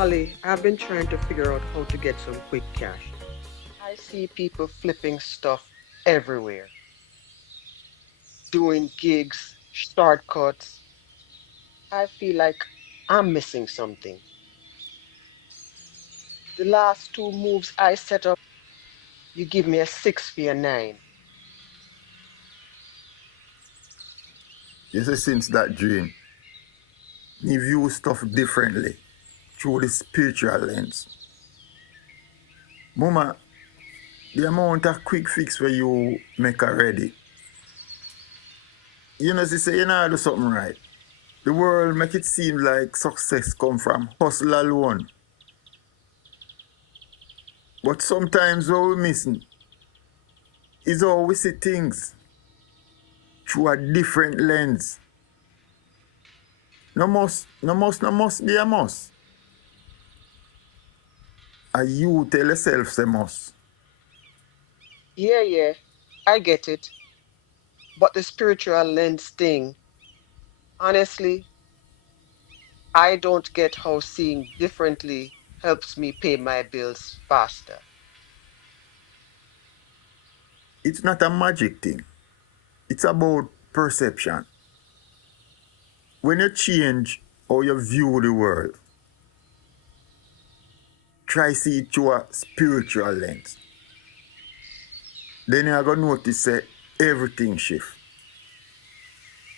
Wally, I've been trying to figure out how to get some quick cash. I see people flipping stuff everywhere, doing gigs, shortcuts. I feel like I'm missing something. The last two moves I set up, you give me a six for a nine. You see, since that dream, me view stuff differently through the spiritual lens. Mumma, the amount of quick fix where you make already, you know, she say you know do something right. The world make it seem like success come from hustle alone. But sometimes what we missing is how we see things through a different lens. No must be a must. A you tell yourself say must. Yeah, I get it. But the spiritual lens thing, honestly, I don't get how seeing differently helps me pay my bills faster. It's not a magic thing. It's about perception. When you change how you view the world, try see it through a spiritual lens. Then you're gonna notice that everything shift.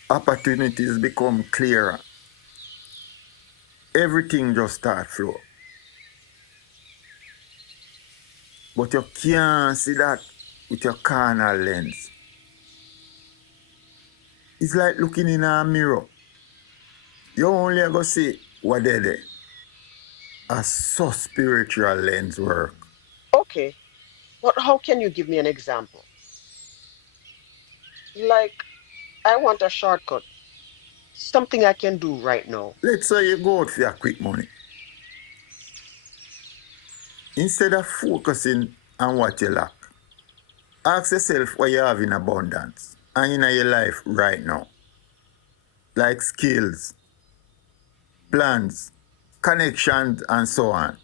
Opportunities become clearer. Everything just start flow. But you can't see that with your carnal lens. It's like looking in a mirror. You only go see what they there. A so spiritual lens work. Okay, but how can you give me an example? Like, I want a shortcut, something I can do right now. Let's say you go out for your quick money. Instead of focusing on what you lack, ask yourself what you have in abundance and in your life right now. Like skills, plans, connections, and so on.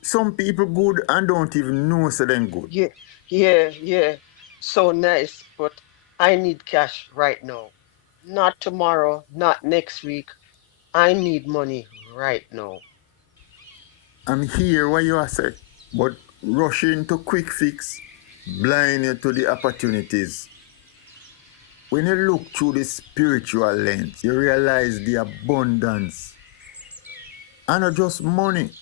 Some people good and don't even know so them good. Yeah, yeah. So nice, but I need cash right now. Not tomorrow, not next week. I need money right now. I'm here what you are say, but rushing to quick fix blind you to the opportunities. When you look through the spiritual lens, you realize the abundance. And not just money,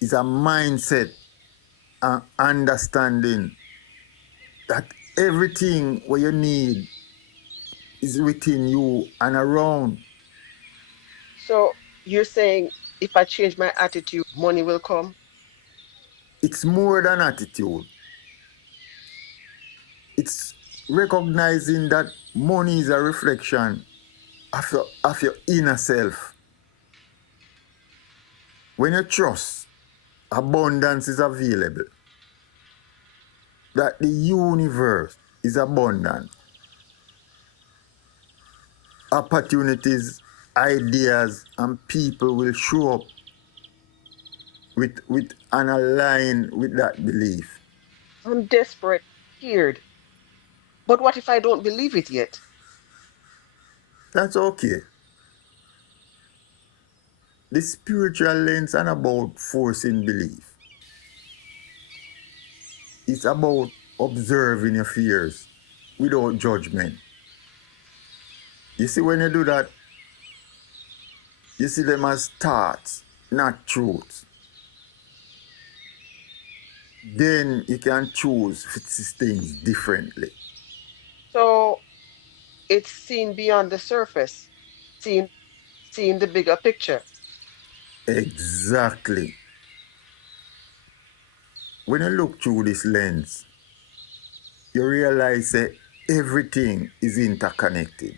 it's a mindset and understanding that everything what you need is within you and around. So you're saying if I change my attitude, money will come? It's more than attitude. It's recognizing that money is a reflection of your inner self. When you trust, abundance is available. That the universe is abundant. Opportunities, ideas, and people will show up with and align with that belief. I'm desperate, scared. But what if I don't believe it yet? That's okay. The spiritual lens ain't about forcing belief. It's about observing your fears without judgment. You see, when you do that, you see them as thoughts, not truths. Then you can choose if it see things differently. So it's seen beyond the surface, seeing seeing the bigger picture. Exactly. When you look through this lens, you realize that everything is interconnected.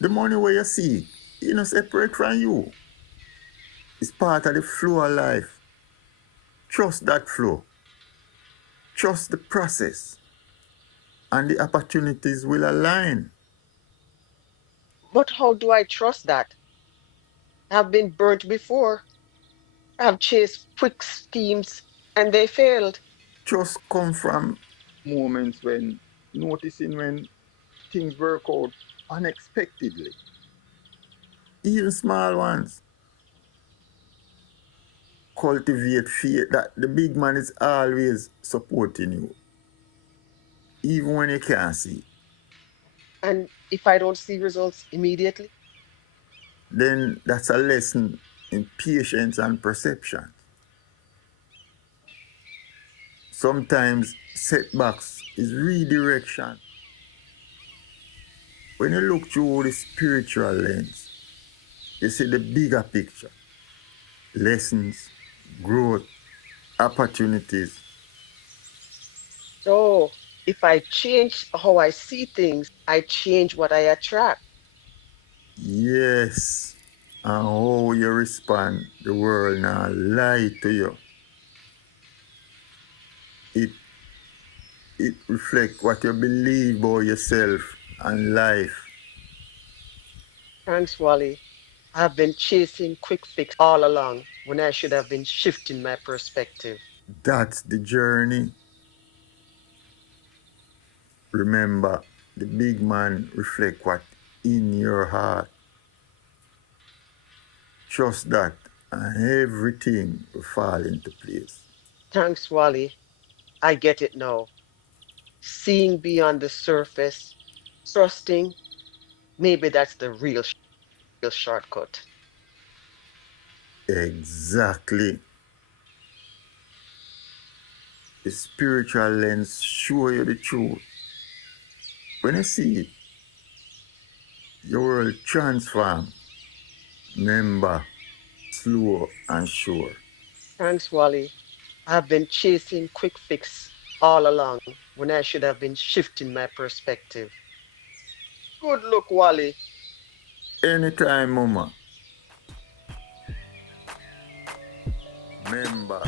The money where you see, you know, separate from you. It's part of the flow of life. Trust that flow. Trust the process. And the opportunities will align. But how do I trust that? I've been burnt before. I've chased quick schemes and they failed. Just come from moments when noticing when things work out unexpectedly, even small ones. Cultivate faith that the big man is always supporting you, even when you can't see. And if I don't see results immediately, Then that's a lesson in patience and perception. Sometimes setbacks is redirection. When you look through the spiritual lens, you see the bigger picture, lessons, growth, opportunities. so if I change how I see things, I change what I attract. Yes, and how you respond, the world now lie to you. It it reflects what you believe about yourself and life. Thanks, Wally. I've been chasing quick fix all along when I should have been shifting my perspective. That's the journey. Remember, the big man reflect what in your heart. Trust that, and everything will fall into place. Thanks, Wally. I get it now. Seeing beyond the surface, trusting, maybe that's the real shortcut. Exactly. The spiritual lens show you the truth. When you see it, your world transform. Remember, slow and sure. Thanks, Wally. I've been chasing quick fix all along when I should have been shifting my perspective. Good look, Wally. Anytime, Mumma. Remember,